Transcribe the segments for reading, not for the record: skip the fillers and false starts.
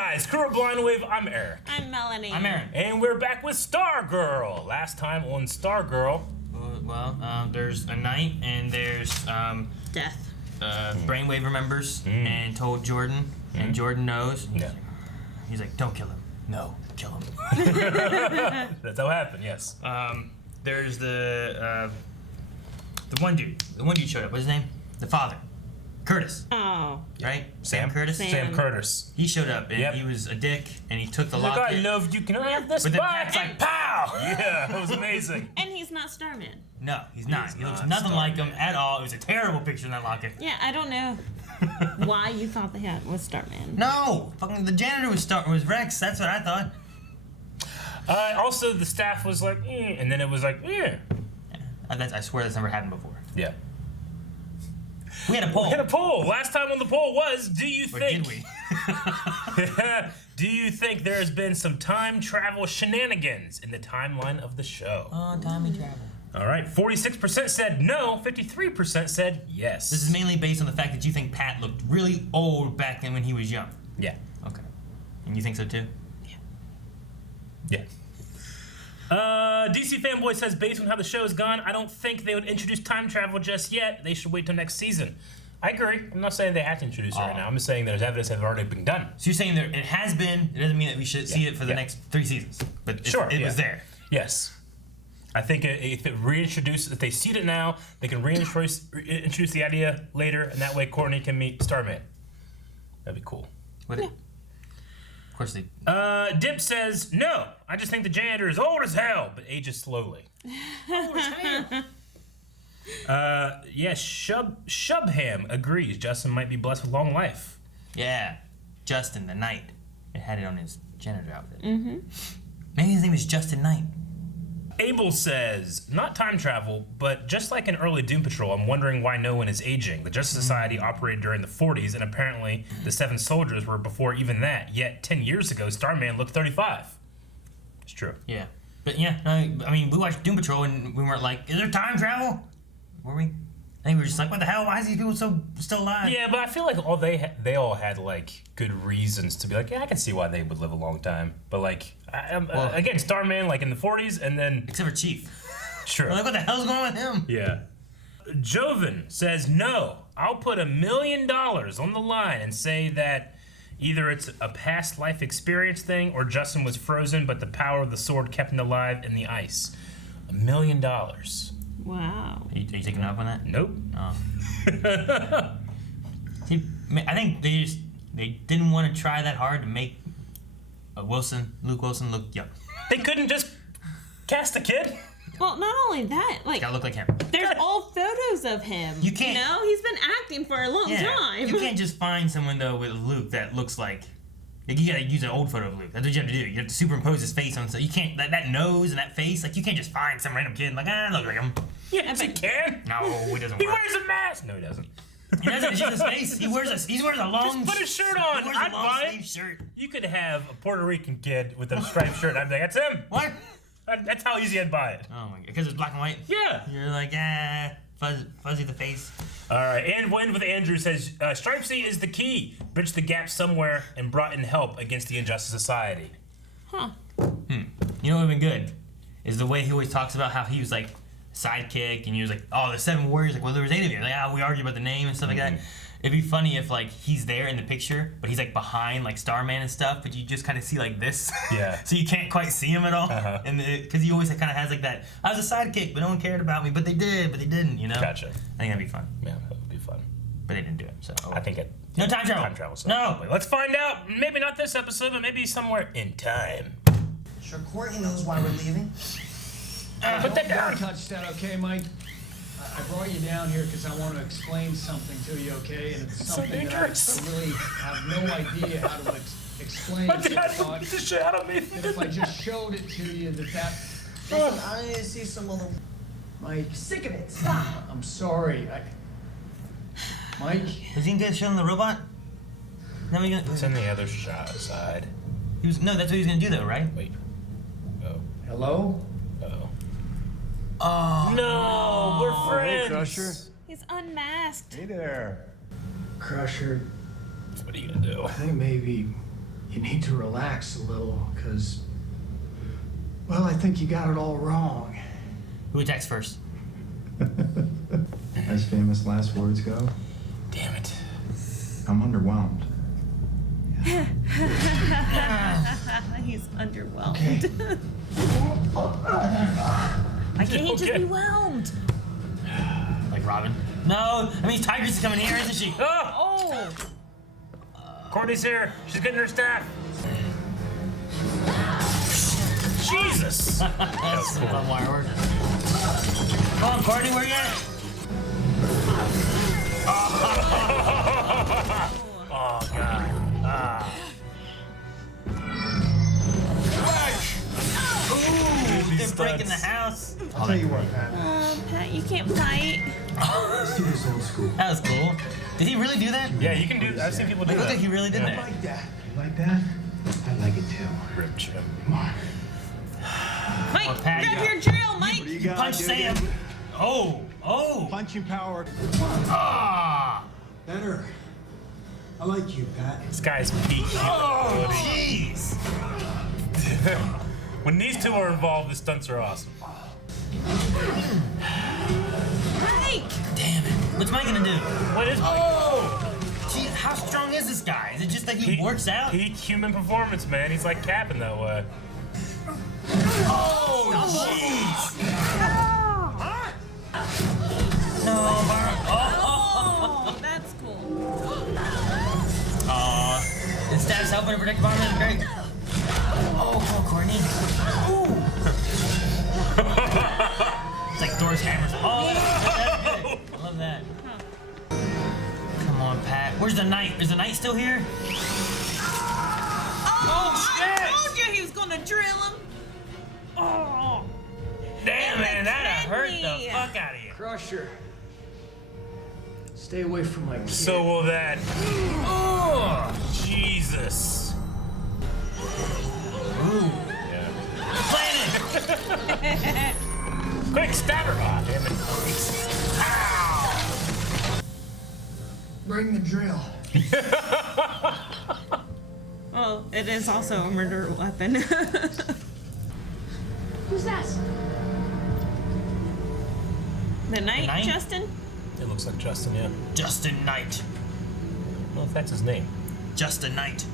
guys, crew of Brainwave, I'm Aaron. I'm Melanie. I'm Aaron. And we're back with Stargirl. Last time on Stargirl. There's a night and there's Death. Brainwave remembers and told Jordan, and Jordan knows. Yeah. He's like, don't kill him. No, kill him. That's how it happened, yes. There's the one dude. The one dude showed up. What's his name? The father. Curtis. Oh. Right? Sam Curtis? Sam Curtis. He showed up and he was a dick and he took the He's like, locket. I love you, can I have this But back? it's like, pow! Yeah, it was amazing. And he's not Starman. No, he's not. He looks not nothing like Starman. him at all. It was a terrible picture in that locket. Yeah, I don't know why you thought the hat was Starman. No! Fucking the janitor was Rex. That's what I thought. Also, the staff was like, and then it was like, I swear that's never happened before. Yeah. We had a poll. We had a poll. Last time on the poll was, do you Or think... did we? Do you think there has been some time travel shenanigans in the timeline of the show? Oh, time travel. All right, 46% said no, 53% said yes. This is mainly based on the fact that you think Pat looked really old back then when he was young. Yeah. Okay. And you think so too? Yeah. DC Fanboy says, based on how the show has gone, I don't think they would introduce time travel just yet. They should wait till next season. I agree. I'm not saying they have to introduce it right now. I'm just saying there's evidence that have already been done. So you're saying there it has been, it doesn't mean that we should see it for the next 3 seasons. But it was there. Yes. I think if they seed it now, they can reintroduce the idea later, and that way Courtney can meet Starman. That'd be cool. Would it? Of course they... Dip says, no, I just think the janitor is old as hell, but ages slowly. Old as hell. Yes, Shubham agrees. Justin might be blessed with long life. Yeah. Justin, the Knight. It had it on his janitor outfit. Mm-hmm. Maybe his name is Justin Knight. Abel says, not time travel, but just like in early Doom Patrol, I'm wondering why no one is aging. The Justice Society operated during the 40s, and apparently the Seven Soldiers were before even that. Yet 10 years ago, Starman looked 35. It's true. Yeah. But yeah, I mean, we watched Doom Patrol and we weren't like, is there time travel? Were we? I think we were just like, what the hell? Why is these people still alive? Yeah, but I feel like they all had like good reasons to be like, yeah, I can see why they would live a long time. But like, again, Starman like in the 40s, and then except for Chief. Sure. We're like, what the hell's going on with him? Yeah. Joven says no. I'll put $1 million on the line and say that either it's a past life experience thing or Justin was frozen, but the power of the sword kept him alive in the ice. $1 million. Wow. Are you taking up on that? Nope. Oh. See, I think they didn't want to try that hard to make Luke Wilson look young. They couldn't just cast a kid? Well, not only that, like, Gotta look like him. there's old photos of him. You can't. You know, he's been acting for a long time. You can't just find someone though with Luke that looks like you gotta use an old photo of Luke. That's what you have to do. You have to superimpose his face on so you can't that nose and that face, like you can't just find some random kid and like, look like him. Yes, he can. No, it doesn't He work. wears a mask. No, he doesn't. He doesn't, it's just his face. He wears a long Just put his shirt on. He wears I'd a long buy sleeve it. shirt. You could have a Puerto Rican kid with a striped shirt. I'd be like, that's him. What? That's how easy I'd buy it. Oh my god, because it's black and white? Yeah. You're like, fuzzy the face. All right, and we'll end with Andrew says, Stripe-C is the key. Bridge the gap somewhere and brought in help against the Injustice Society. Huh. You know what would have been good? Is the way he always talks about how he was like sidekick and he was like, oh, the 7 warriors, like, well, there was 8 of you. Like, we argued about the name and stuff like that. It'd be funny if like he's there in the picture, but he's like behind like Starman and stuff, but you just kind of see like this. Yeah. So you can't quite see him at all. And because he always kind of has like that, I was a sidekick, but no one cared about me, but they did, but they didn't, you know? Gotcha. I think that'd be fun. Yeah, that would be fun. But they didn't do it, so. I think it... No time travel. Time travel. So No. let's find out. Maybe not this episode, but maybe somewhere in time. Sure, Courtney knows why we're leaving. Put that down. Don't touch that, okay, Mike? I brought you down here because I want to explain something to you, okay? And it's something that I really have no idea how to explain. My So I dad thought beat the shit out of me. that if I just showed it to you, that... Listen, I need to see some other... Mike, Sick of it, stop! I'm sorry. Mike? Is he gonna show him the robot? No, he It's gonna... in the other side. No, that's what he was gonna do though, right? Wait. Oh. Hello? Oh. Oh. No, we're friends. Hey, Crusher. He's unmasked. Hey there. Crusher, What are you gonna do? I think maybe You need to relax a little, because, well, I think you got it all wrong. Who attacks first? As famous last words go, Damn it. I'm underwhelmed. He's underwhelmed. Okay. Why can't he just Okay. be whelmed? Like Robin. No, I mean Tigress is coming here, isn't she? Oh! Oh! Courtney's here. She's getting her staff. Jesus! That's a fun wire work. Come on, Courtney, where you at? Oh, God. Ah. Ooh, they're These breaking the studs. house. I'll tell you what, Pat. Pat, you can't fight. Let's do this old school. That was cool. Did he really do that? Yeah, you can do that. I've seen people do It looked that. like he really did I that. like that. You like that? I like it too. Rip chip. Come on. Mike, Oh, Pat, grab you your drill, Mike! What do you got, Punch dude? Sam. Oh, oh. Punching power. Ah. Better. I like you, Pat. This guy's peak Oh, capability. jeez. When these two are involved, the stunts are awesome. Mike! Damn it. What's Mike gonna do? What is Oh. Gee, how strong is this guy? Is it just that he works out? Peak human performance, man. He's like Cap in that way. Oh, jeez. No, Oh, that's cool. And Staff's helping to protect Barman. Great. Oh, come on, Courtney. Ooh. It's like Thor's hammers. Oh, that's good. I love that. Come on, Pat. Where's the knight? Is the knight still here? Oh, I told you he was gonna drill him. Oh, Damn, man, that hurt me. the fuck out of you. Crusher. Stay away from my kid. So will that. Oh, Jesus. ooh. Yeah. Planet. Quick, stab her. Ah, damn it. Ow. Bring the drill. well, it is also a murder weapon. Who's that? The knight, knight? Justin? It looks like Justin, yeah. Justin Knight. I don't know if that's his name. Justin Knight.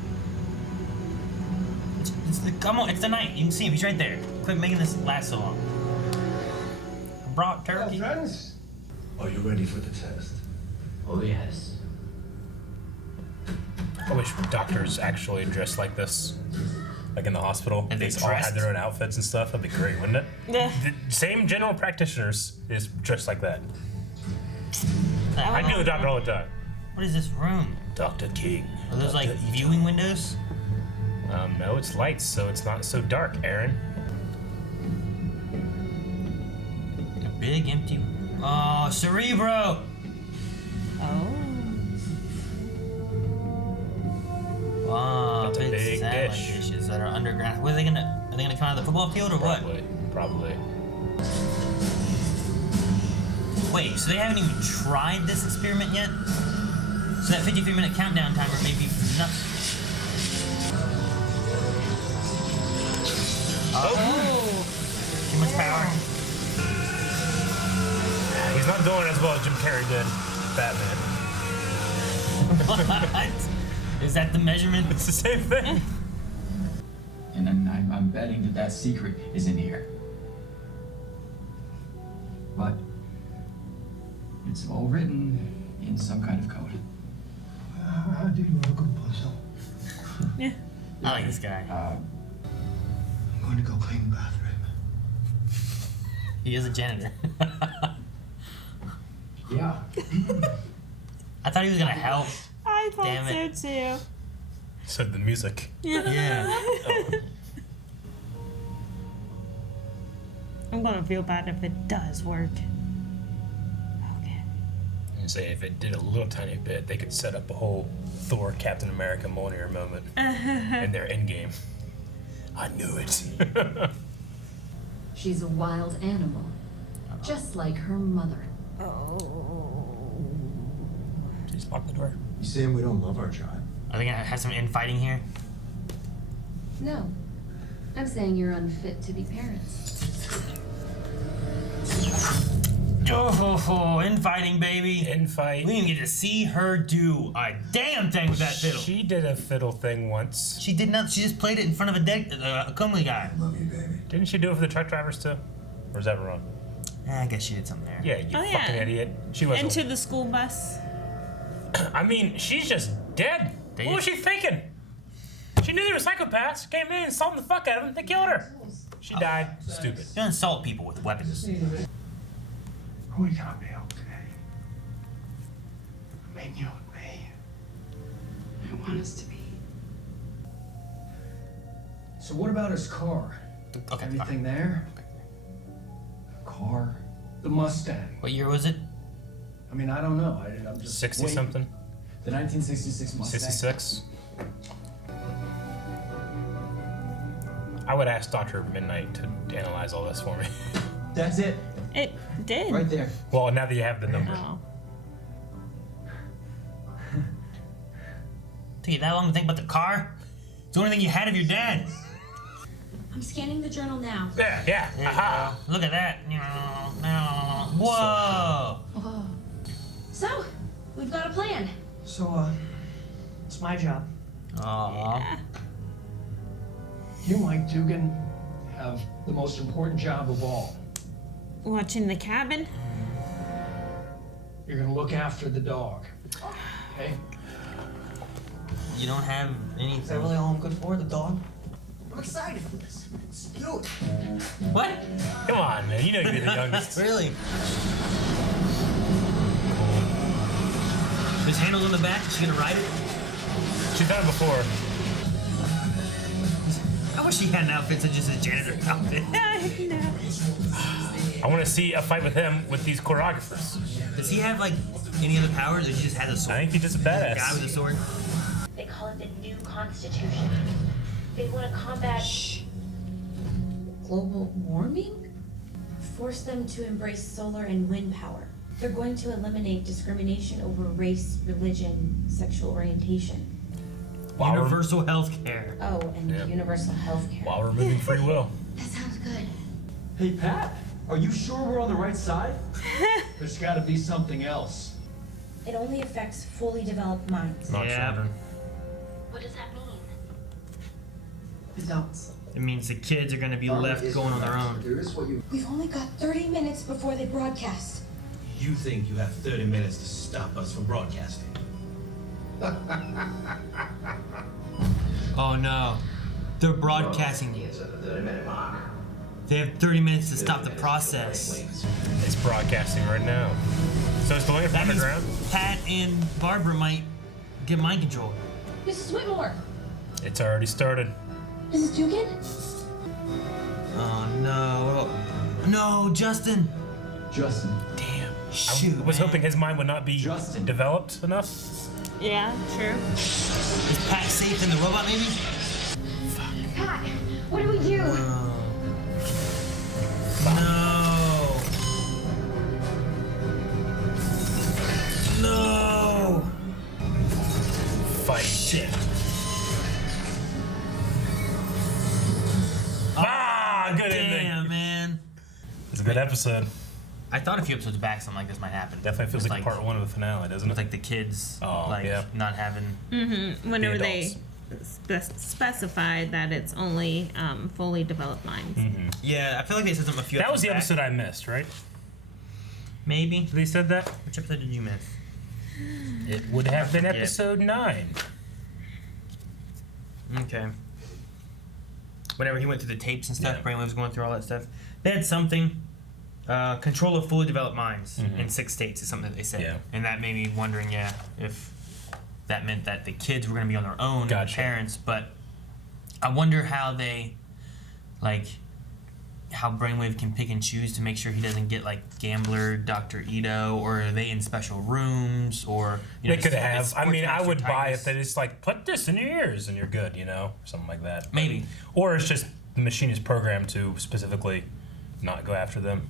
Come on, it's the Knight. You can see him. He's right there. Quit making this last so long. Brought turkey. friends. Are you ready for the test? Oh, yes. I wish doctors actually dressed like this. Like in the hospital. And they all had dressed? their own outfits and stuff. That'd be great, wouldn't it? Yeah. The same general practitioners is dressed like that. I What do the doctor all the time. is this room? Dr. King. Are those like viewing windows? No, it's lights, so it's not so dark, Aaron. A big empty. Oh, Cerebro! Oh. Wow, That's a big satellite dish. dishes that are underground. What are they gonna? Are they gonna come out of the football field or what? Probably. Wait, so they haven't even tried this experiment yet? So that 53-minute countdown timer may be nothing. Oh. Too much power. He's not doing as well as Jim Carrey did. Batman. What? Is that the measurement? It's the same thing. And I'm betting that secret is in here. But it's all written in some kind of code. I do love a good puzzle. Yeah. I like this guy. I'm going to go clean the bathroom. He is a janitor. Yeah. I thought he was gonna help. I thought Damn so too. Said the music. Yeah. I'm gonna feel bad if it does work. Okay. And say if it did a little tiny bit, they could set up a whole Thor, Captain America, Mjolnir moment in their endgame. I knew it. She's a wild animal, just like her mother. Just lock the door. You saying we don't love our tribe? Are they gonna have some infighting here? No. I'm saying you're unfit to be parents. Oh, infighting, baby. Infight. We didn't get to see her do a damn thing with that fiddle. She did a fiddle thing once. She did not. She just played it in front of a comely guy. Love you, baby. Didn't she do it for the truck drivers too? Or is that wrong? I guess she did something there. Yeah, you Oh, yeah. fucking idiot. She wasn't. Into the school bus. I mean, she's just dead. Dead? What was she thinking? She knew they were psychopaths. Came in, insulted the fuck out of them. They killed her. She died. Stupid. You don't insult people with weapons. Are we gonna be okay? I mean, you and me. I want us to be. So what about his car? Okay. Anything there? Car? The Mustang. What year was it? I mean, I don't know. I'm just 60 waiting. something? The 1966 Mustang. 66? I would ask Dr. Midnight to analyze all this for me. That's it. It did. Right there. Well, now that you have the number. Oh. Took you that long to think about the car? It's the only thing you had of your dad. I'm scanning the journal now. Yeah. There you Aha. go. Look at that. Whoa. Whoa. So, we've got a plan. So, it's my job. Aww. Yeah. You, Mike Dugan, have the most important job of all. Watching the cabin. You're gonna look after the dog. Okay? You don't have Is that anything. really all I'm good for, the dog? I'm excited for this. Let's do it. What? Come on, man. You know you're the youngest. Really? There's handles on the back. Is she gonna ride it? She's done it before. I wish she had an outfit such as a janitor outfit. No. I want to see a fight with him with these choreographers. Does he have like any other powers, or he just has a sword? I think he's just a Guy with badass. a sword. They call it the new constitution. They want to combat, Global warming? force them to embrace solar and wind power. They're going to eliminate discrimination over race, religion, sexual orientation. While we're- Universal health care. Oh, and Yep. universal health care. While removing free will. That sounds good. Hey, Pat, are you sure we're on the right side? There's gotta be something else. It only affects fully developed minds. Not Yeah. children. What does that mean? Adults. It means the kids are gonna be left going on their own. There is what you. We've only got 30 minutes before they broadcast. You think you have 30 minutes to stop us from broadcasting? Oh no. They're broadcasting. It's at the 30-minute mark. They have 30 minutes to stop the process. It's broadcasting right now. So it's going That means underground? Pat and Barbara might get mind control. Mrs. Whitmore! It's already started. Mrs. Dugan? Oh no. No, Justin. Justin. Damn. I Shoot. was man. hoping his mind would not be Justin. developed enough. Yeah, true. Is Pat safe in the robot maybe? Pat, what do we do? No. No. Fight. Shit. Ah, good ending. Damn, man. It's a good episode. I thought a few episodes back something like this might happen. Definitely feels With, like part one of the finale, doesn't With it? like the kids, Oh, like yeah. not having. Whenever The they specified that it's only fully developed minds. Yeah, I feel like they said something a few. That was the episodes episode I missed, right? back. Maybe. They said that? Which episode did you miss? It would have been forget. episode 9. Okay. Whenever he went through the tapes and stuff, Yeah. Brainwave was going through all that stuff. They had something. Control of fully developed minds in 6 states is something that they said. Yeah. And that made me wondering, if that meant that the kids were going to be on their own, and Gotcha. the parents. But I wonder how they, how Brainwave can pick and choose to make sure he doesn't get Gambler, Dr. Ito, or are they in special rooms, or They could have. I mean, I Sportsmaster would buy Tigers. if they just put this in your ears and you're good, something like that. Maybe. Or it's just the machine is programmed to specifically not go after them.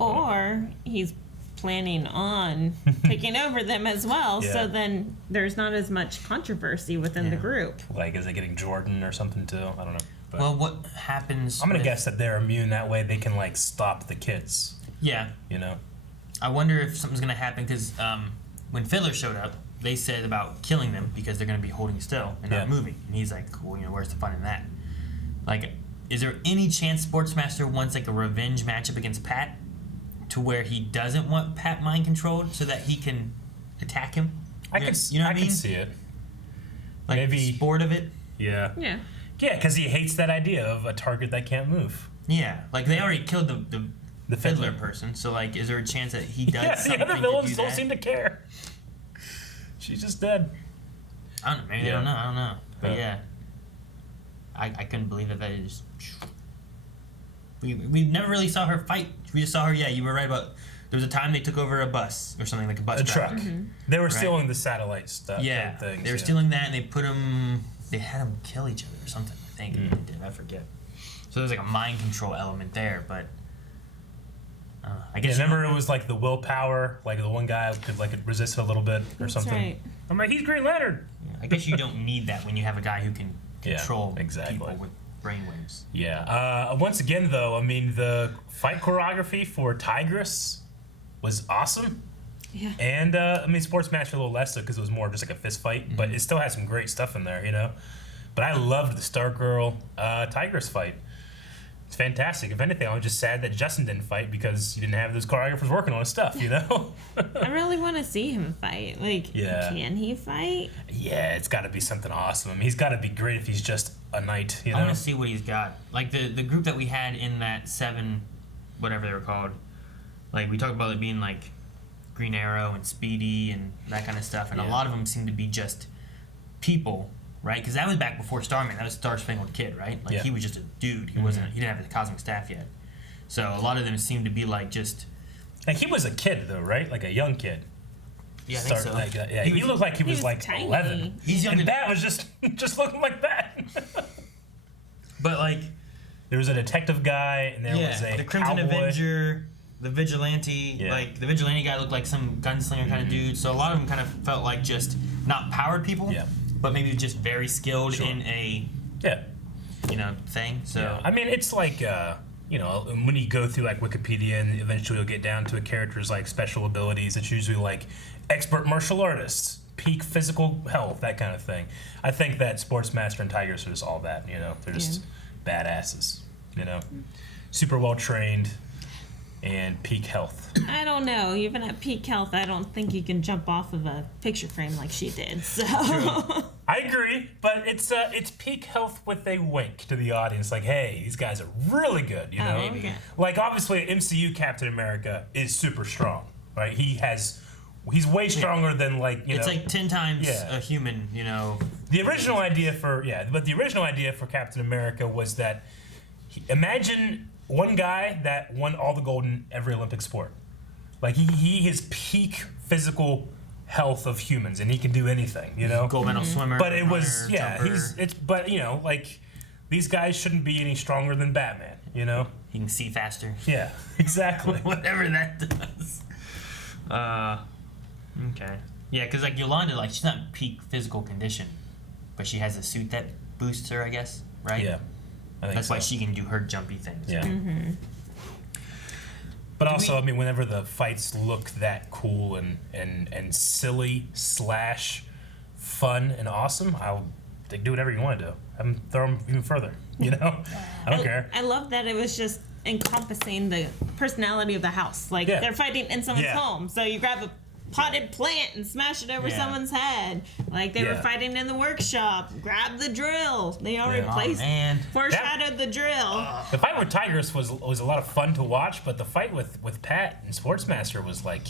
Or he's planning on taking over them as well. Yeah. So then there's not as much controversy within the group. Like, is it getting Jordan or something too? I don't know. But Well, what happens? I'm gonna guess that they're immune. That way they can like stop the kids. Yeah. You know. I wonder if something's gonna happen because when Fiddler showed up, they said about killing them because they're gonna be holding still and not moving. And he's like, "Cool, where's the fun in that?" Like, is there any chance Sportsmaster wants like a revenge matchup against Pat, to where he doesn't want Pat mind controlled so that he can attack him? I can see it. Like maybe the sport of it. Yeah. Yeah. Yeah, because he hates that idea of a target that can't move. Yeah, like they already killed the Fiddler Fiddler person. So like, is there a chance that he does Yeah, something the other to villains do don't that? seem to care. She's just dead. I don't know. Maybe they Yeah. don't know. I don't know. But Yeah. yeah, I couldn't believe that is. We never really saw her fight. We just saw her. Yeah, you were right about. There was a time they took over a bus or something like a bus A driver. truck. They were Right. stealing the satellite stuff. Yeah, things, they were stealing that, and they put them. They had them kill each other or something. I think they did. I forget. So there was like a mind control element there, but I guess. Remember, it was like the willpower. Like the one guy could like resist it a little bit or That's something. right. I'm like, he's Green Lantern. I guess you don't need that when you have a guy who can Yeah, control exactly. people with brainwaves. Yeah. Once again, though, I mean, the fight choreography for Tigress was awesome. Yeah. And I mean, Sportsmaster a little less so because it was more just like a fist fight, but it still had some great stuff in there, you know. But I loved the Stargirl Tigress fight. It's fantastic. If anything, I was just sad that Justin didn't fight because he didn't have those choreographers working on his stuff, you know. I really want to see him fight. Like, Yeah. can he fight? Yeah, it's got to be something awesome. I mean, he's got to be great if he's just a knight, you know. I want to see what he's got. Like the group that we had in that 7, whatever they were called. Like we talked about it being like Green Arrow and Speedy and that kind of stuff, and a lot of them seem to be just people, right? Because that was back before Starman. That was Star Spangled Kid, right? Like he was just a dude. He wasn't. He didn't have the cosmic staff yet. So a lot of them seem to be like just. And he was a kid though, right? Like a young kid. Yeah, I think so. Like, yeah, he looked like he was like tiny. 11. He's younger. And that was just looking like that. But like. There was a detective guy, and there was a the Crimson cowboy. Avenger, the Vigilante. Yeah. Like the Vigilante guy looked like some gunslinger kind of dude. So a lot of them kind of felt like just not powered people, but maybe just very skilled in a thing. So Yeah. I mean, it's like when you go through like Wikipedia, and eventually you'll get down to a character's like special abilities. It's usually like expert martial artists, peak physical health, that kind of thing. I think that Sportsmaster and Tigers are just all that. You know, they're just badasses. You know, super well trained and peak health. I don't know. Even at peak health, I don't think you can jump off of a picture frame like she did. So. I agree, but it's peak health with a wink to the audience, like, hey, these guys are really good, you know? Okay. Like, obviously, MCU Captain America is super strong, right? He's way stronger than, like, you know... It's like 10 times a human, you know... The original idea for Captain America was that, imagine one guy that won all the gold in every Olympic sport. Like, he is peak physical health of humans, and he can do anything, you know. Gold medal swimmer, but it was runner, jumper. but you know, like these guys shouldn't be any stronger than Batman, you know. He can see faster. Yeah, exactly. Whatever that does. Okay. Yeah, because like Yolanda, like she's not peak physical condition, but she has a suit that boosts her, I guess, right? Yeah, I think that's so. why she can do her jumpy things. Yeah. But also, I mean, whenever the fights look that cool and silly / fun and awesome, they do whatever you want to do. Have them throw them even further. You know, I don't care. I love that it was just encompassing the personality of the house. Like they're fighting in someone's home, so you grab a potted plant and smash it over someone's head. Like they were fighting in the workshop. Grab the drill. They already foreshadowed the drill. The fight with Tigress was a lot of fun to watch, but the fight with Pat and Sportsmaster was like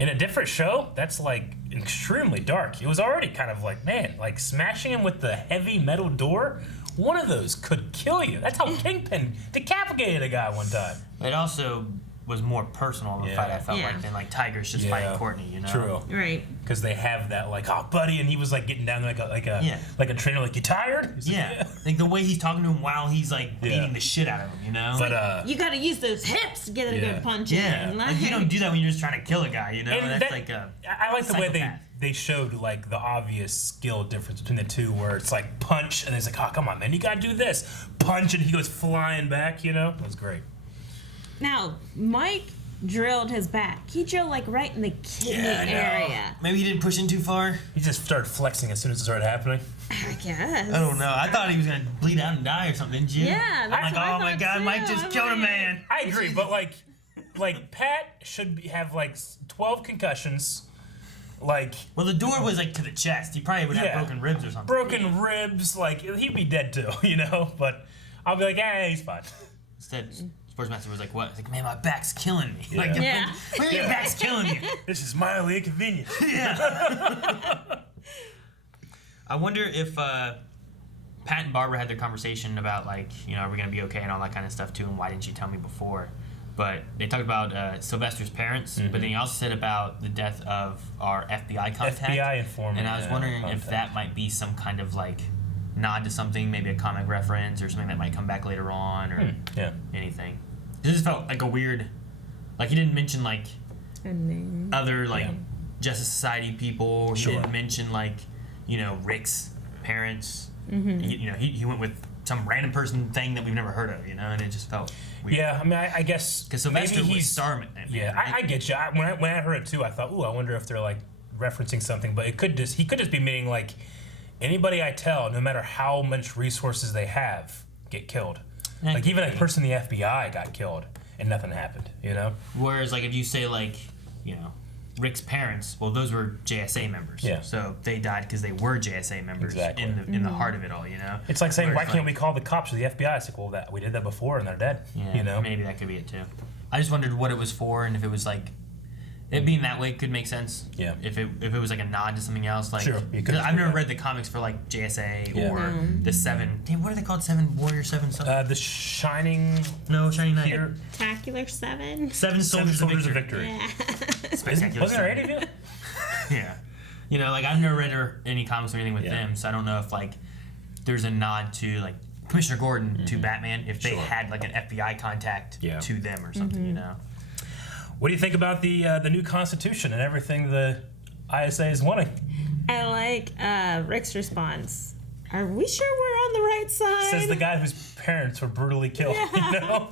in a different show. That's like extremely dark. It was already kind of like, man, like smashing him with the heavy metal door. One of those could kill you. That's how Kingpin decapitated a guy one time. It also was more personal of a fight, I felt like, than like Tiger's just fighting Courtney, you know? True. Right. Because they have that like, oh buddy, and he was like getting down there like a trainer, like, you tired? He's like, like the way he's talking to him while he's like beating the shit out of him, you know? But you gotta use those hips to get a good punch in. Like you don't do that when you're just trying to kill a guy, you know? And that's like a I like the way they showed like the obvious skill difference between the two, where it's like punch and it's like, oh come on man, you gotta do this, punch, and he goes flying back, you know? That was great. Now Mike drilled his back. He drilled like right in the kidney area. Maybe he didn't push in too far. He just started flexing as soon as it started happening. I guess. I don't know. I thought he was gonna bleed out and die or something, didn't you? Yeah, that's I'm like, oh my god, Mike just killed a man. I agree, but like Pat should have like 12 concussions. Like, well, the door was like to the chest. He probably would have broken ribs or something. Broken ribs, like he'd be dead too, you know. But I'll be like, he's fine. Instead, Sportsmaster was like, what? He's like, man, my back's killing me. Yeah. Like, when your back's killing you. This is mildly inconvenient. Yeah. I wonder if Pat and Barbara had their conversation about like, you know, are we gonna be okay and all that kind of stuff too, and why didn't you tell me before? But they talked about Sylvester's parents, but then he also said about the death of our FBI contact. FBI informant. And I was wondering if that might be some kind of like nod to something, maybe a comic reference or something that might come back later on or anything. It just felt like a weird, like he didn't mention like other like Justice Society people. He didn't mention like, you know, Rick's parents. You know, he went with some random person thing that we've never heard of, you know, and it just felt weird. Yeah, I mean, I guess because Sylvester maybe was Starman. Yeah, I get you. When I heard it too, I thought, I wonder if they're like referencing something, but he could just be meaning like anybody I tell, no matter how much resources they have, get killed. Like even a person in the FBI got killed and nothing happened, you know. Whereas like if you say like, you know, Rick's parents, well, those were JSA members. Yeah. So they died because they were JSA members in the heart of it all, you know? It's like saying, why can't we call the cops or the FBI? It's like, well, we did that before and they're dead, you know? Maybe that could be it too. I just wondered what it was for and if it was like, it being that way could make sense. Yeah. If it was like a nod to something else, like because I've never read the comics for like JSA or the Seven. Damn, what are they called? Warrior Seven. The Shining. No, Shining Knight. Spectacular Seven. Seven Soldiers of Victory. Yeah. Spectacular. Wasn't there 8 of you? Yeah. You know, like I've never read any comics or anything with them, so I don't know if like there's a nod to like Commissioner Gordon to Batman if they had like an FBI contact to them or something, you know. What do you think about the new Constitution and everything the ISA is wanting? I like Rick's response. Are we sure we're on the right side? Says the guy whose parents were brutally killed. You know?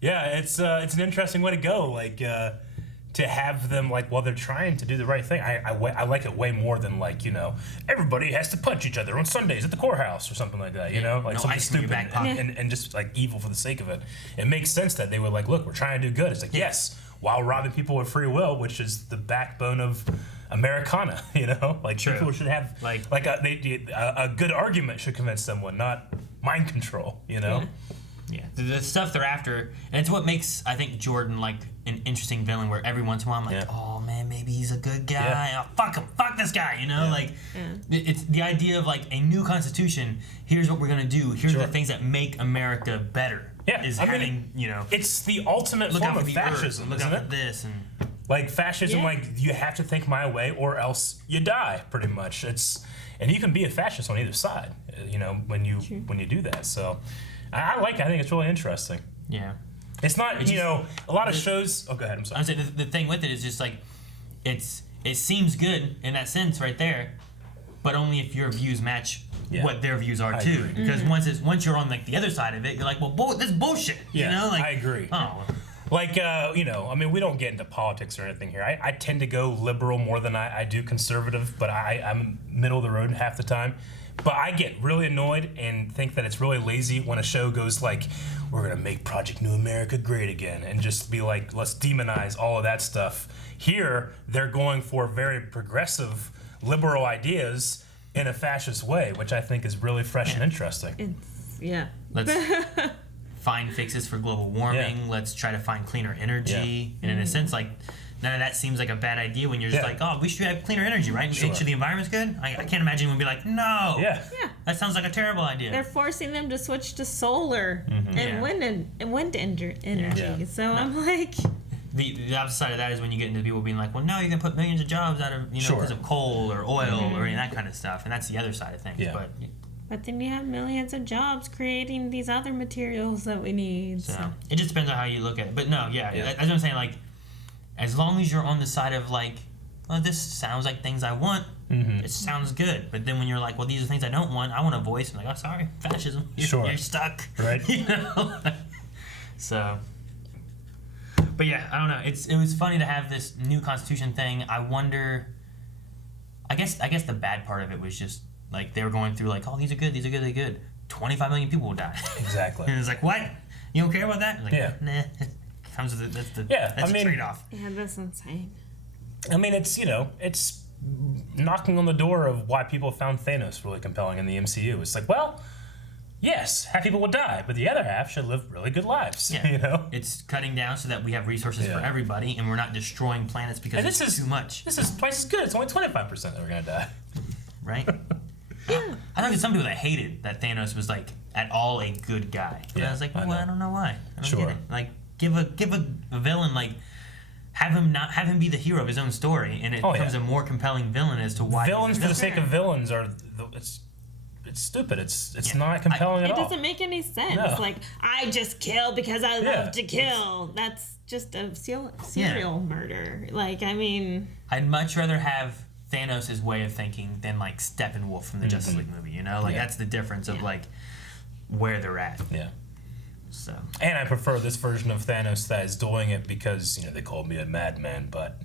Yeah, it's an interesting way to go. Like to have them like while they're trying to do the right thing. I like it way more than like, you know, everybody has to punch each other on Sundays at the courthouse or something like that. You know, like something stupid and just like evil for the sake of it. It makes sense that they were like, look, we're trying to do good. It's like yes. While robbing people with free will, which is the backbone of Americana, you know, like people should have like a good argument should convince someone, not mind control, you know. Yeah, the stuff they're after, and it's what makes I think Jordan like an interesting villain. Where every once in a while I'm like, oh man, maybe he's a good guy. Oh, fuck him, fuck this guy, you know. Like it's the idea of like a new constitution. Here's what we're gonna do. Here's the things that make America better. Yeah, is having, you know, it's the ultimate form of fascism, look isn't out it? for this and like fascism, like you have to think my way or else you die. Pretty much, and you can be a fascist on either side, you know, when you do that. So, I think it's really interesting. Yeah, it's not you know a lot of shows. Oh, go ahead. I'm sorry. I'm saying the thing with it is just like it seems good in that sense right there, but only if your views match. What their views are too, agree. because once you're on like the other side of it, you're like, well, this is bullshit. Yeah, you know, like I agree. Oh, like you know, I mean, we don't get into politics or anything here. I tend to go liberal more than I do conservative, but I'm middle of the road half the time. But I get really annoyed and think that it's really lazy when a show goes like, we're gonna make Project New America great again, and just be like, let's demonize all of that stuff. Here, they're going for very progressive, liberal ideas in a fascist way, which I think is really fresh and interesting. Let's find fixes for global warming. Yeah. Let's try to find cleaner energy. Yeah. And in a sense, like, none of that seems like a bad idea when you're just like, oh, we should have cleaner energy, right? Sure. Make sure the environment's good. I can't imagine we'd be like, no. Yeah. That sounds like a terrible idea. They're forcing them to switch to solar and wind energy. So I'm like, The opposite side of that is when you get into people being like, well, no, you can put millions of jobs out of, because of coal or oil or that kind of stuff. And that's the other side of things. Yeah. But then you have millions of jobs creating these other materials that we need. So it just depends on how you look at it. But no, that's what I'm saying. Like, as long as you're on the side of like, well, this sounds like things I want, it sounds good. But then when you're like, well, these are things I don't want, I want a voice. I'm like, oh, sorry, fascism. You're stuck. Right. So. But yeah, I don't know. It was funny to have this new constitution thing. I wonder. I guess the bad part of it was just like they were going through like, oh, these are good, they're good. 25 million people will die. Exactly. And it's like, what? You don't care about that? Like, yeah. Nah. That's the trade-off. Yeah, that's insane. I mean, it's it's knocking on the door of why people found Thanos really compelling in the MCU. It's like, well, yes, half people will die, but the other half should live really good lives. Yeah. It's cutting down so that we have resources for everybody, and we're not destroying planets because it's too much. This is twice as good. It's only 25% that we're gonna die. Right? I know there's some people that hated that Thanos was like at all a good guy. But I was like, well, I don't know why. I don't get it. Like, give a villain like. Have him be the hero of his own story, and it becomes a more compelling villain as to why. Villains for the sake of villains are it's stupid. It's not compelling at all. It doesn't make any sense. No. Like, I just kill because I love to kill. That's just a serial murder. Like, I mean, I'd much rather have Thanos' way of thinking than like Steppenwolf from the Justice League movie. That's the difference of like where they're at. Yeah. So. And I prefer this version of Thanos that is doing it because they called me a madman, but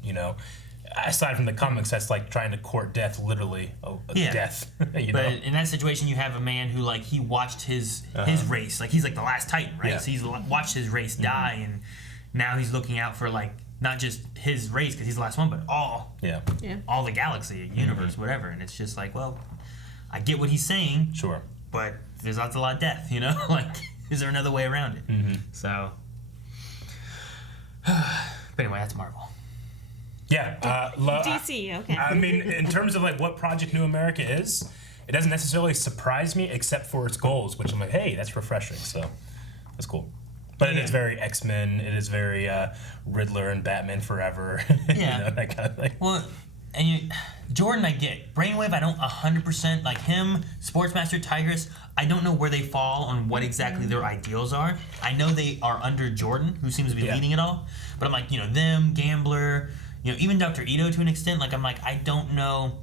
aside from the comics, that's like trying to court death, literally death. But in that situation, you have a man who like he watched his race, like he's like the last Titan, right? Yeah. So he's watched his race die, and now he's looking out for like not just his race because he's the last one, but all the galaxy, universe, whatever. And it's just like, well, I get what he's saying, sure, but there's lots a lot of death, like. Is there another way around it? So, but anyway, that's Marvel. Yeah, DC. Okay. I mean, in terms of like what Project New America is, it doesn't necessarily surprise me, except for its goals, which I'm like, hey, that's refreshing. So that's cool. But it is very X-Men. It is very Riddler and Batman Forever. That kind of thing. Well, and Jordan, I get. Brainwave, I don't 100% like him. Sportsmaster Tigress, I don't know where they fall on what exactly their ideals are. I know they are under Jordan, who seems to be leading it all. But I'm like, them, Gambler, even Dr. Ito to an extent. Like, I'm like, I don't know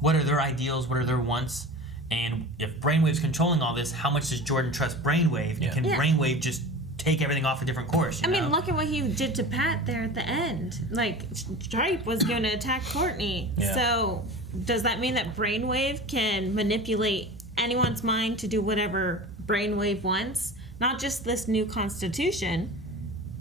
what are their ideals, what are their wants. And if Brainwave's controlling all this, how much does Jordan trust Brainwave? And can Brainwave just take everything off a different course? I mean, look at what he did to Pat there at the end. Like, S.T.R.I.P.E was going to attack Courtney. Yeah. So, does that mean that Brainwave can manipulate anyone's mind to do whatever Brainwave wants? Not just this new constitution,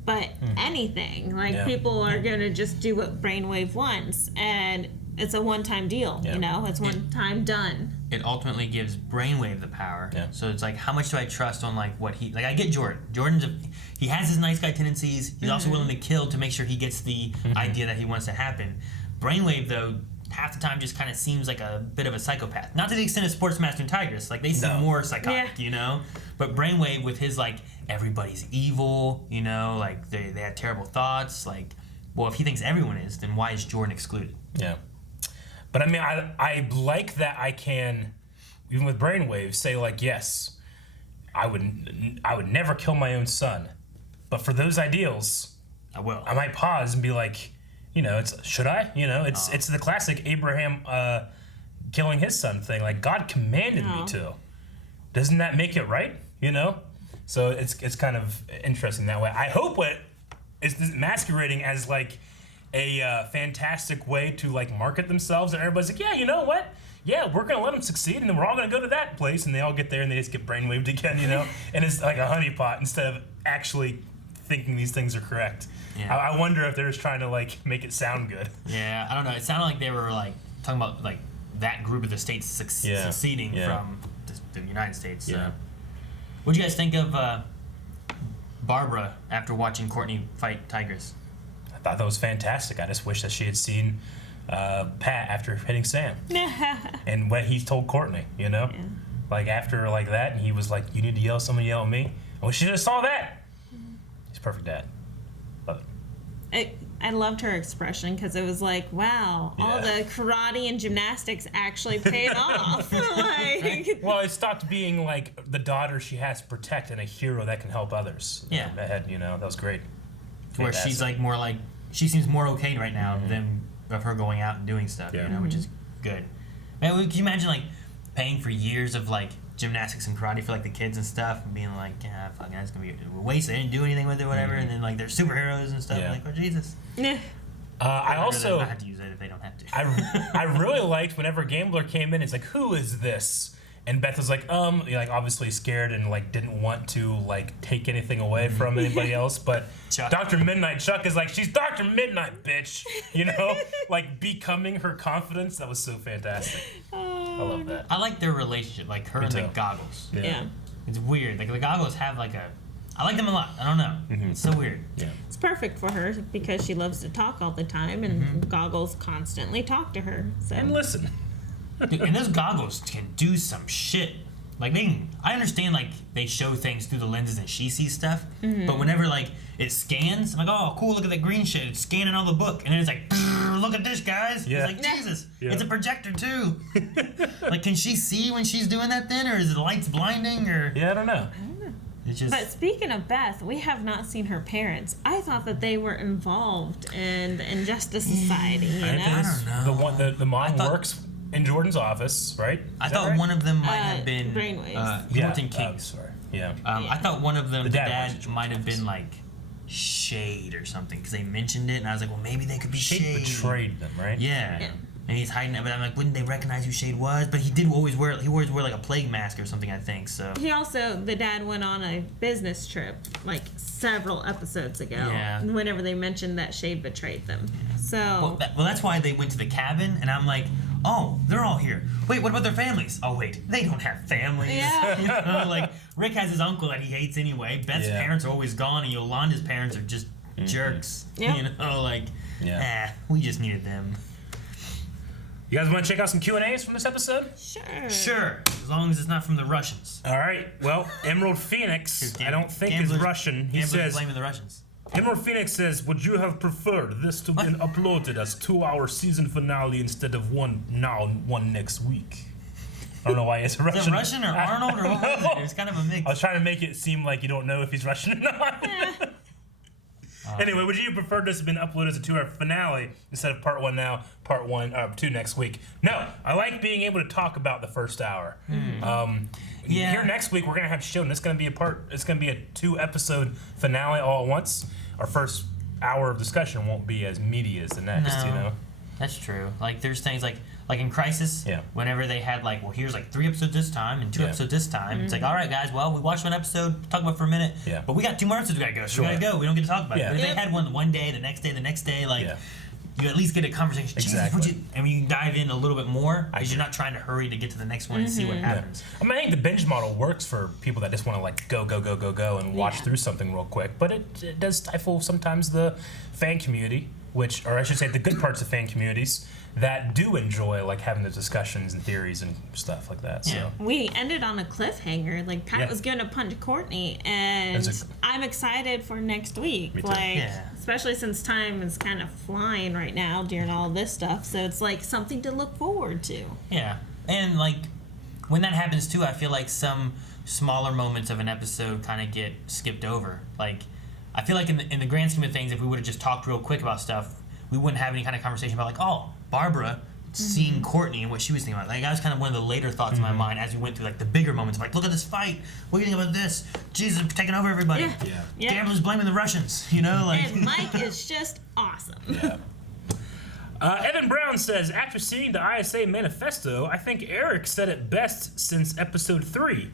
but anything. Like, people are going to just do what Brainwave wants. And it's a one-time deal, It's one time done. It ultimately gives Brainwave the power. Yeah. So it's like, how much do I trust on like what he like? I get Jordan. He has his nice guy tendencies. He's also willing to kill to make sure he gets the idea that he wants to happen. Brainwave though, half the time just kind of seems like a bit of a psychopath. Not to the extent of Sportsmaster and Tigress. Like they seem more psychotic, But Brainwave with his like everybody's evil, like they have terrible thoughts. Like, well, if he thinks everyone is, then why is Jordan excluded? Yeah. But I mean, I like that I can, even with Brainwave, say like, yes, I would never kill my own son, but for those ideals, I will. I might pause and be like, should I? It's the classic Abraham killing his son thing. Like God commanded me to. Doesn't that make it right? So it's kind of interesting that way. I hope what is masquerading as like a fantastic way to like market themselves, and everybody's like, yeah, you know what? Yeah, we're gonna let them succeed, and then we're all gonna go to that place, and they all get there, and they just get brainwaved again, and it's like a honeypot instead of actually thinking these things are correct. Yeah. I wonder if they're just trying to like make it sound good. Yeah, I don't know. It sounded like they were like talking about like that group of the states seceding from the United States. Yeah. What do you guys think of Barbara after watching Courtney fight Tigress? I thought that was fantastic. I just wish that she had seen Pat after hitting Sam. And when he told Courtney, like after like that, and he was like, you need to yell, someone yell at me. I wish she just saw that. He's a perfect dad. Love it. I loved her expression because it was like, wow, all the karate and gymnastics actually paid off. Like, well, it stopped being like the daughter she has to protect and a hero that can help others. Yeah. That was great. Where she's like more like, she seems more okay right now than of her going out and doing stuff, which is good. Man, can you imagine like paying for years of like gymnastics and karate for like the kids and stuff, and being like, yeah, fucking, that's gonna be a waste. I didn't do anything with it, whatever. And then like they're superheroes and stuff. Like, oh Jesus. Yeah. I also not have to use it if they don't have to. I really liked whenever Gambler came in. It's like, who is this? And Beth was like, like obviously scared and like didn't want to like take anything away from anybody else. But Chuck. Dr. Midnight Chuck is like, she's Dr. Midnight, bitch. You know, like becoming her confidence. That was so fantastic. I love that. I like their relationship, like her and the Goggles. Yeah. It's weird. Like the Goggles have like I like them a lot. I don't know. It's so weird. Yeah. It's perfect for her because she loves to talk all the time, and Goggles constantly talk to her. So. And listen. Dude, and those Goggles can do some shit. Like I understand like they show things through the lenses and she sees stuff, but whenever like it scans, I'm like, oh cool, look at that green shit. It's scanning all the book, and then it's like, look at this, guys. Yeah. It's like Jesus, Yeah. it's a projector too. Like, can she see when she's doing that then, or is the lights blinding, or? Yeah, I don't know. It's just. But speaking of Beth, we have not seen her parents. I thought that they were involved in the Injustice Society. You know? I don't know. The mom works in Jordan's office, right? I thought one of them might have been Brainwaves. Milton Keynes. Sorry. Yeah. I thought one of them, the dad works at might have Jordan's been like Shade or something, because they mentioned it, and I was like, well, maybe they could be Shade. Shade betrayed them, right? Yeah. And he's hiding it, but I'm like, wouldn't they recognize who Shade was? But he did always wear like a plague mask or something, I think. So He also, the dad went on a business trip like several episodes ago. Yeah. Whenever they mentioned that Shade betrayed them. So. well, that's why they went to the cabin, and I'm like, oh, they're all here. Wait, what about their families? Oh, wait, they don't have families. Yeah. You know, like, Rick has his uncle that he hates anyway. Beth's parents are always gone, and Yolanda's parents are just jerks. Yep. You know, like, we just needed them. You guys want to check out some Q&As from this episode? Sure, as long as it's not from the Russians. All right. Well, Emerald Phoenix, I don't think is Russian. He says, blaming the Russians. Emerald Phoenix says, would you have preferred this to be uploaded as 2-hour season finale instead of one next week? I don't know why it's Russian. Is it Russian or Arnold or what was it? It's kind of a mix. I was trying to make it seem like you don't know if he's Russian or not. Anyway, would you prefer this to have been uploaded as a 2-hour finale instead of part 1 now, part 2 next week? No, I like being able to talk about the first hour. Here next week we're gonna have Sheldon. It's gonna be a 2-episode finale all at once. Our first hour of discussion won't be as meaty as the next. You know. That's true. Like there's things like in Crisis, whenever they had like, well, here's like 3 episodes this time and 2 episodes this time. It's like, all right, guys, well, we watched one episode, talk about it for a we but we got 2 more episodes we gotta go. So we gotta go. We don't get to talk about it. But if they had one day, the next day, like you at least get a conversation. Exactly. Jesus, and you can dive in a little bit more because you're not trying to hurry to get to the next one and see what happens. I mean, I think the binge model works for people that just want to like go and watch through something real quick. But it does stifle sometimes the fan community, or I should say the good parts of fan communities that do enjoy like having the discussions and theories and stuff like that. So we ended on a cliffhanger. Like Pat was going to punch Courtney, and I'm excited for next week. Especially since time is kind of flying right now during all this stuff. So it's like something to look forward to. Yeah, and like when that happens too, I feel like some smaller moments of an episode kind of get skipped over. Like I feel like in the grand scheme of things, if we would have just talked real quick about stuff, we wouldn't have any kind of conversation about like, oh, Barbara seeing Courtney and what she was thinking about. Like that was kind of one of the later thoughts in my mind as we went through like the bigger moments of like, look at this fight. What do you think about this? Jesus is taking over everybody. Gambler's blaming the Russians. You know, like. And Mike is just awesome. Evan Brown says, after seeing the ISA Manifesto, I think Eric said it best since episode 3.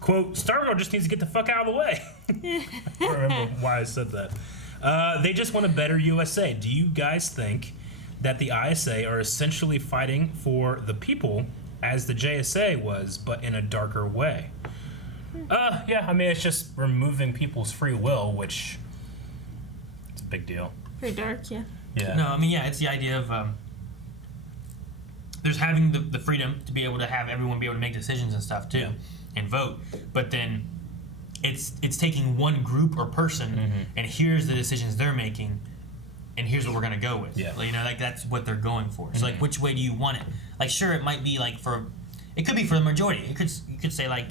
Quote, Stargirl just needs to get the fuck out of the way. I don't remember why I said that. They just want a better USA. Do you guys think that the ISA are essentially fighting for the people as the JSA was, but in a darker way? Yeah, I mean, it's just removing people's free will, which it's a big deal. Pretty dark, yeah. No, I mean, it's the idea of there's having the freedom to be able to have everyone be able to make decisions and stuff too, and vote. But then it's taking one group or person, and here's the decisions they're making, and here's what we're gonna go with. Yeah. Like, you know, like that's what they're going for. So like, which way do you want it? Like, sure, it might be like it could be for the majority. You could say like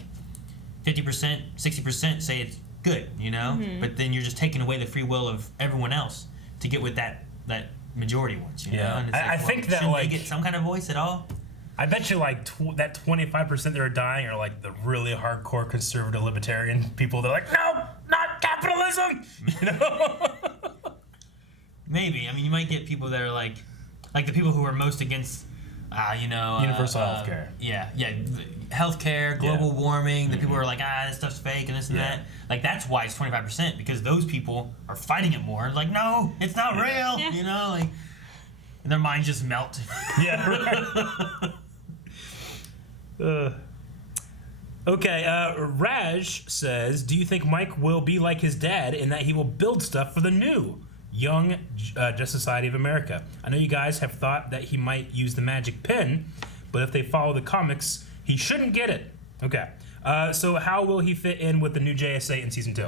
50%, 60% say it's good, you know. But then you're just taking away the free will of everyone else to get with that majority wants. You know? And it's I think that they get some kind of voice at all. I bet you like that 25% that are dying are like the really hardcore conservative libertarian people. They're like, no, not capitalism. You know? Maybe. I mean, you might get people that are like the people who are most against, universal healthcare. Yeah, healthcare, global warming. The people who are like, this stuff's fake and this and that. Like that's why it's 25% because those people are fighting it more. Like, no, it's not real. Yeah. You know, like and their minds just melt. Yeah. Right. Okay, Raj says, do you think Mike will be like his dad in that he will build stuff for the new Young Justice Society of America? I know you guys have thought that he might use the magic pen, but if they follow the comics, he shouldn't get it. Okay, so how will he fit in with the new JSA in Season 2?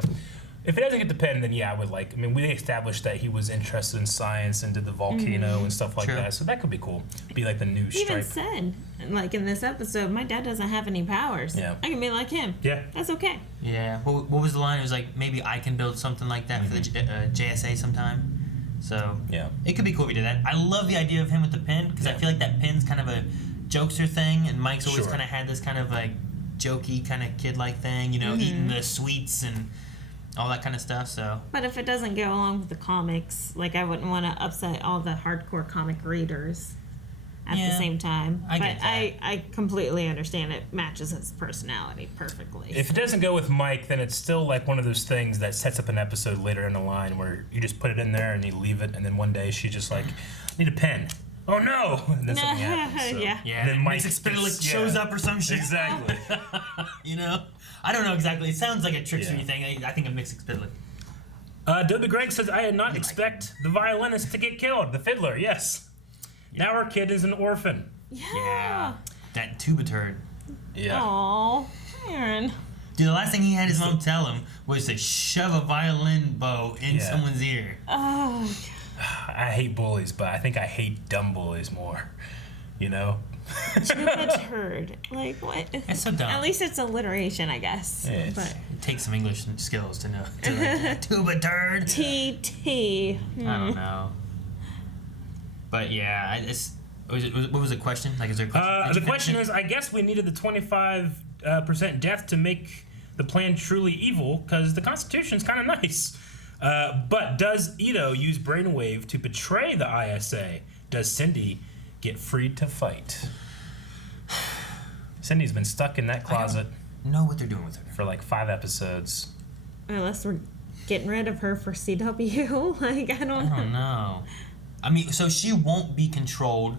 If he doesn't get the pen, then yeah, I would like. I mean, we established that he was interested in science and did the volcano and stuff like that, so that could be cool. Be like the new He even Stripe. said, like in this episode, my dad doesn't have any powers. Yeah. I can be like him. Yeah. That's okay. Yeah. What was the line? It was like, maybe I can build something like that for the JSA sometime. So Yeah. it could be cool if he did that. I love the idea of him with the pen because I feel like that pen's kind of a jokester thing, and Mike's always Sure. kind of had this kind of like jokey kind of kid-like thing, you know, eating the sweets and all that kind of stuff. So. But if it doesn't go along with the comics, like I wouldn't want to upset all the hardcore comic readers at the same time. I get that. I completely understand it matches his personality perfectly. If it doesn't go with Mike, then it's still like one of those things that sets up an episode later in the line where you just put it in there and you leave it, and then one day she's just like, I need a pen. Oh no! And then something happens. So. Yeah. Yeah, Then Mike shows up or some shit. Exactly. You know? I don't know exactly. It sounds like a trickstery thing. I think of Mixed Spittle. Dobby Greg says, I did not expect the violinist to get killed. The fiddler, yes. Now our kid is an orphan. Yeah. That tuba turd. Yeah. Aw, Aaron. Dude, the last thing he had his mom tell him was to shove a violin bow in someone's ear. Oh, I hate bullies, but I think I hate dumb bullies more. You know? tuba turd. Like, what? That's so dumb. At least it's alliteration, I guess. Yes. But It takes some English skills to know. To like, tuba turd. TT. I don't know. But yeah, what was the question? Like, is there a question? The question is, I guess we needed the 25% death to make the plan truly evil, because the Constitution's kind of nice. But does Ito use Brainwave to betray the ISA? Does Cindy get freed to fight? Cindy's been stuck in that closet know what they're doing with her for like 5 episodes. Unless we're getting rid of her for CW. Like, I don't know. I mean, so she won't be controlled.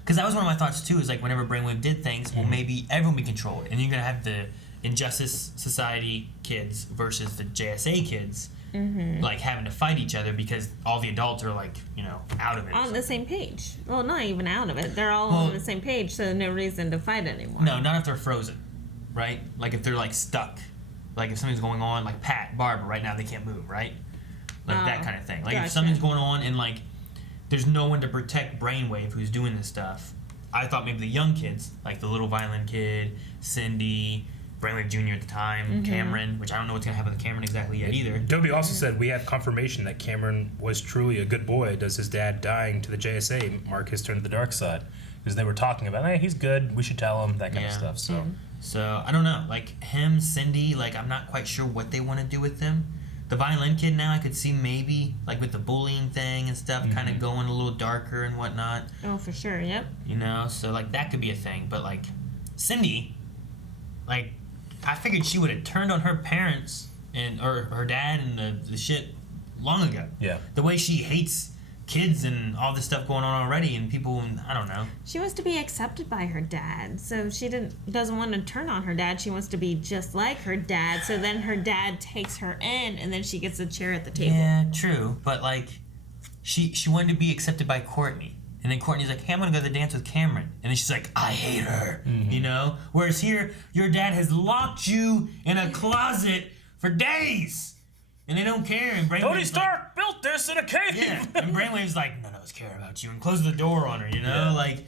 Because that was one of my thoughts too, is like whenever Brainwave did things, well, maybe everyone be controlled. And you're going to have the Injustice Society kids versus the JSA kids. Like having to fight each other because all the adults are like, you know, out of it. on the same page. Well, not even out of it. They're all on the same page, so no reason to fight anymore. No, not if they're frozen, right? Like if they're like stuck. Like if something's going on, like Pat, Barbara, right now they can't move, right? Like that kind of thing. Like if something's going on and like there's no one to protect Brainwave who's doing this stuff. I thought maybe the young kids, like the little violin kid, Cindy, Brainwave Jr. at the time, Cameron, which I don't know what's going to happen to Cameron exactly yet either. Dobby also said, we have confirmation that Cameron was truly a good boy. Does his dad dying to the JSA mark his turn to the dark side? Because they were talking about, hey, he's good, we should tell him, that kind of stuff. So, I don't know. Like, him, Cindy, like, I'm not quite sure what they want to do with them. The violin kid now, I could see maybe, like, with the bullying thing and stuff, kind of going a little darker and whatnot. Oh, for sure, yep. You know? So, like, that could be a thing. But, like, Cindy, like, I figured she would have turned on her parents or her dad and the shit long ago. Yeah. The way she hates kids and all this stuff going on already and people, I don't know. She wants to be accepted by her dad, so she doesn't want to turn on her dad. She wants to be just like her dad, so then her dad takes her in, and then she gets a chair at the table. Yeah, true. But, like, she wanted to be accepted by Courtney. And then Courtney's like, hey, I'm going to go to the dance with Cameron. And then she's like, I hate her, you know? Whereas here, your dad has locked you in a closet for days. And they don't care. And Tony Stark built this in a cave. Yeah. And Brainwave's like, none of us care about you, and closes the door on her. You know, like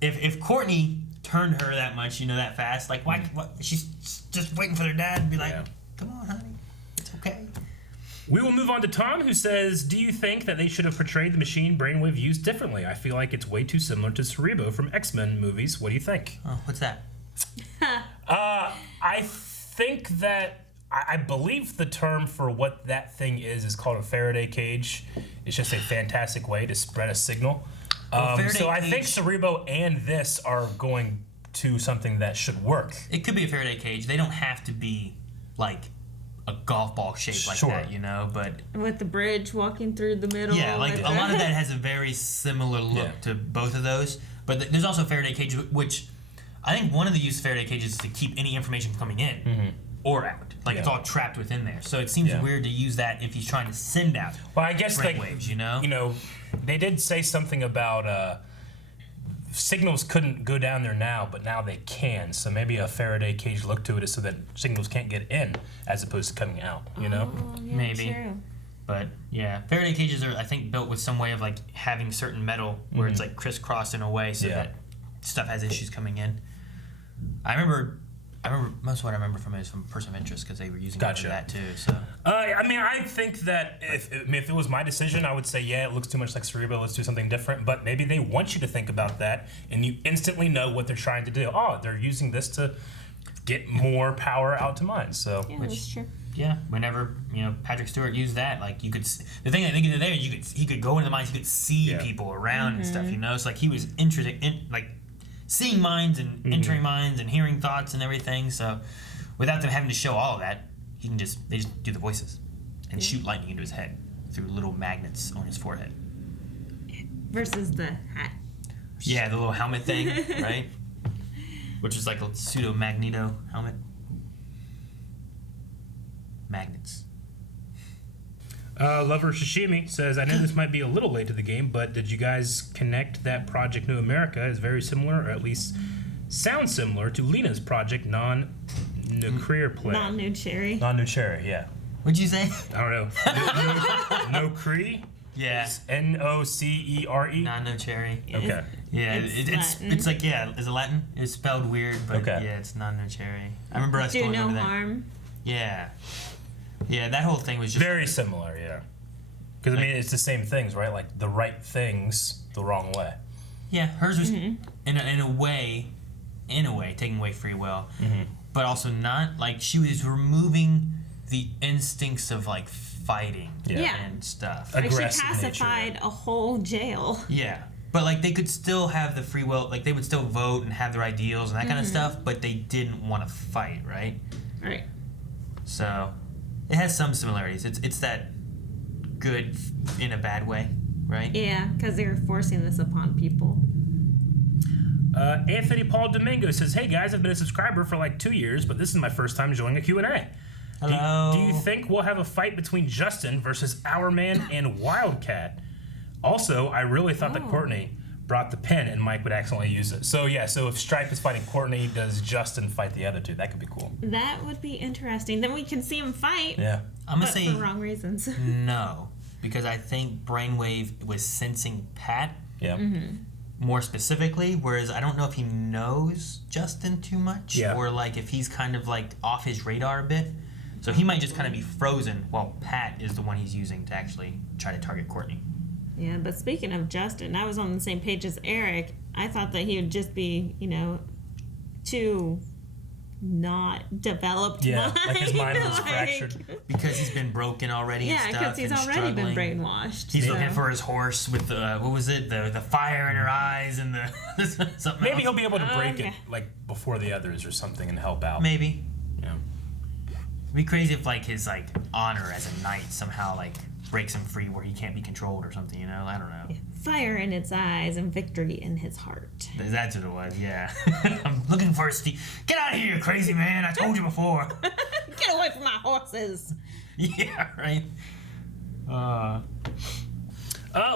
if Courtney turned her that much, that fast, like why? She's just waiting for their dad to be like, come on, honey, it's okay. We will move on to Tom, who says, do you think that they should have portrayed the machine Brainwave used differently? I feel like it's way too similar to S.T.R.I.P.E from X-Men movies. What do you think? Oh, what's that? I think that, I believe the term for what that thing is called a Faraday Cage. It's just a fantastic way to spread a signal. So I think S.T.R.I.P.E and this are going to something that should work. It could be a Faraday Cage. They don't have to be like a golf ball shaped like that, but with the bridge walking through the middle. Yeah, like a lot of that has a very similar look to both of those. But there's also Faraday Cage, which I think one of the use of Faraday Cage is to keep any information from coming in or out. Like it's all trapped within there. So it seems weird to use that if he's trying to send out. Well, I guess brainwaves, they did say something about signals couldn't go down there now, but now they can. So maybe a Faraday Cage look to it is so that signals can't get in as opposed to coming out, Maybe. True. But yeah, Faraday cages are, I think, built with some way of like having certain metal where it's like crisscrossed in a way so that stuff has issues coming in. I remember most of what I remember from it is from Person of Interest because they were using it for that too. So I think that if it was my decision, I would say it looks too much like S.T.R.I.P.E. Let's do something different. But maybe they want you to think about that, and you instantly know what they're trying to do. Oh, they're using this to get more power out to mines. So that's true. Yeah, whenever Patrick Stewart used that, like you could. The thing I think is there, he could go into the mines, he could see people around and stuff. It's like he was interested in like seeing minds and entering minds and hearing thoughts and everything. So without them having to show all of that, they just do the voices and shoot lightning into his head through little magnets on his forehead. Versus the hat. Yeah, the little helmet thing, right? Which is like a pseudo Magneto helmet. Magnets. Lover Sashimi says, I know this might be a little late to the game, but did you guys connect that Project New America is very similar, or at least sounds similar, to Lena's project Non-Nuclear Plan? Non-Nuclear. Non-Nuclear, yeah. What'd you say? I don't know. No-Cree? Yeah. N-O-C-E-R-E? Non-Nuclear. Okay. Yeah, it's like, is it Latin? It's spelled weird, but it's non-Nuclear. I remember us going over that. Do no harm. Yeah. Yeah, that whole thing was just very similar, because it's the same things, right? Like the right things the wrong way. Yeah, hers was in a way taking away free will, but also not like she was removing the instincts of like fighting and stuff. Like she pacified a whole jail. Yeah, but like they could still have the free will, like they would still vote and have their ideals and that kind of stuff, but they didn't want to fight, right? Right. So it has some similarities. It's that good in a bad way, right? Yeah, because they're forcing this upon people. Anthony Paul Domingo says, hey guys, I've been a subscriber for like 2 years, but this is my first time joining a Q&A. Hello. Do you think we'll have a fight between Justin versus Our Man and Wildcat? Also, I really thought that Courtney brought the pen and Mike would accidentally use it. So if S.T.R.I.P.E is fighting Courtney, does Justin fight the other two? That could be cool. That would be interesting. Then we can see him fight. Yeah. I'm gonna say for wrong reasons. No, because I think Brainwave was sensing Pat. Yeah. More specifically, whereas I don't know if he knows Justin too much, or like if he's kind of like off his radar a bit. So he might just kind of be frozen while Pat is the one he's using to actually try to target Courtney. Yeah, but speaking of Justin, I was on the same page as Eric. I thought that he would just be, too not developed mind. Like his mind was fractured. Because he's been broken already and stuff. Yeah, because he's already been brainwashed. He's looking for his horse with the, what was it? The fire in her eyes and the something Maybe else. he'll be able to break it like before the others or something and help out. Maybe. Yeah. It'd be crazy if like his like honor as a knight somehow like breaks him free where he can't be controlled or something, I don't know. Fire in its eyes and victory in his heart. That's what it was, yeah. I'm looking for Steve. Get out of here, crazy man. I told you before. Get away from my horses. Yeah, right.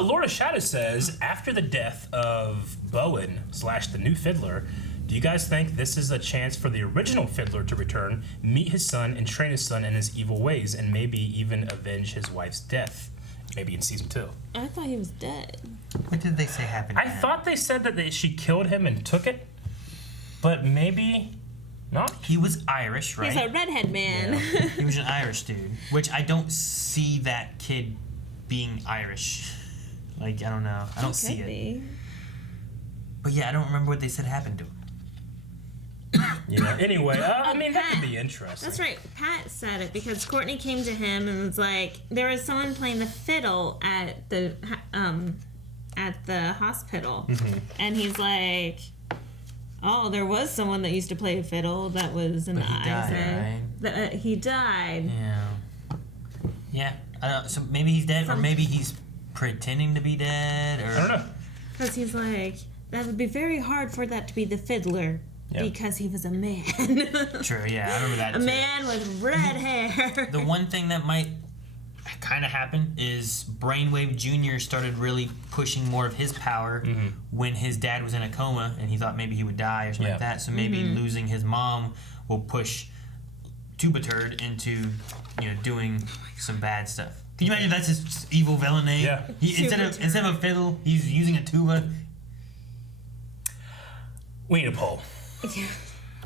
Laura Shadow says, after the death of Bowen / the new fiddler, Do you guys think this is a chance for the original Fiddler to return, meet his son, and train his son in his evil ways, and maybe even avenge his wife's death? Maybe in season 2. I thought he was dead. What did they say happened? I thought they said that she killed him and took it, but maybe not. He was Irish, right? He's a redhead man. Yeah. He was an Irish dude, which I don't see that kid being Irish. Like, I don't know. I don't see it. But yeah, I don't remember what they said happened to him. Yeah. Anyway, I mean, that could be interesting. That's right. Pat said it because Courtney came to him and was like, there was someone playing the fiddle at the hospital, and he's like, oh, there was someone that used to play a fiddle that was in the ISA. Right? He died. Yeah. Yeah. I don't know. So maybe he's dead, or maybe he's pretending to be dead, or I don't know. Because he's like, that would be very hard for that to be the fiddler. Yep. Because he was a man. True, yeah, I remember that. A man with red hair. The one thing that might kind of happen is Brainwave Jr. started really pushing more of his power when his dad was in a coma and he thought maybe he would die or something like that. So maybe losing his mom will push Tubaturd into, doing some bad stuff. Can you imagine that's his evil villain name? Yeah. Instead of a fiddle, he's using a tuba. We need a poll. Yeah.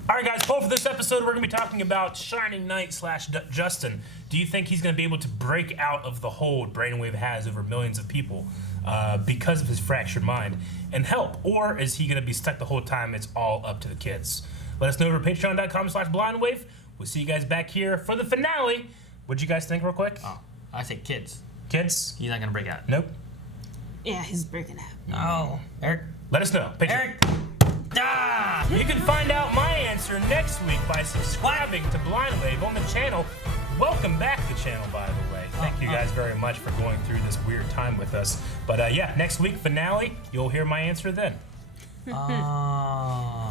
All right, guys, poll for this episode. We're going to be talking about Shining Knight / Justin. Do you think he's going to be able to break out of the hold Brainwave has over millions of people because of his fractured mind and help? Or is he going to be stuck the whole time? It's all up to the kids. Let us know over patreon.com/blindwave. We'll see you guys back here for the finale. What'd you guys think real quick? Oh, I say kids. Kids? He's not going to break out. Nope. Yeah, he's breaking out. No. Eric? Let us know. Patreon. Eric? Ah! You can find out my answer next week by subscribing to Blindwave on the channel. Welcome back to the channel, by the way. Thank you guys very much for going through this weird time with us. But yeah, next week, finale, you'll hear my answer then. Oh.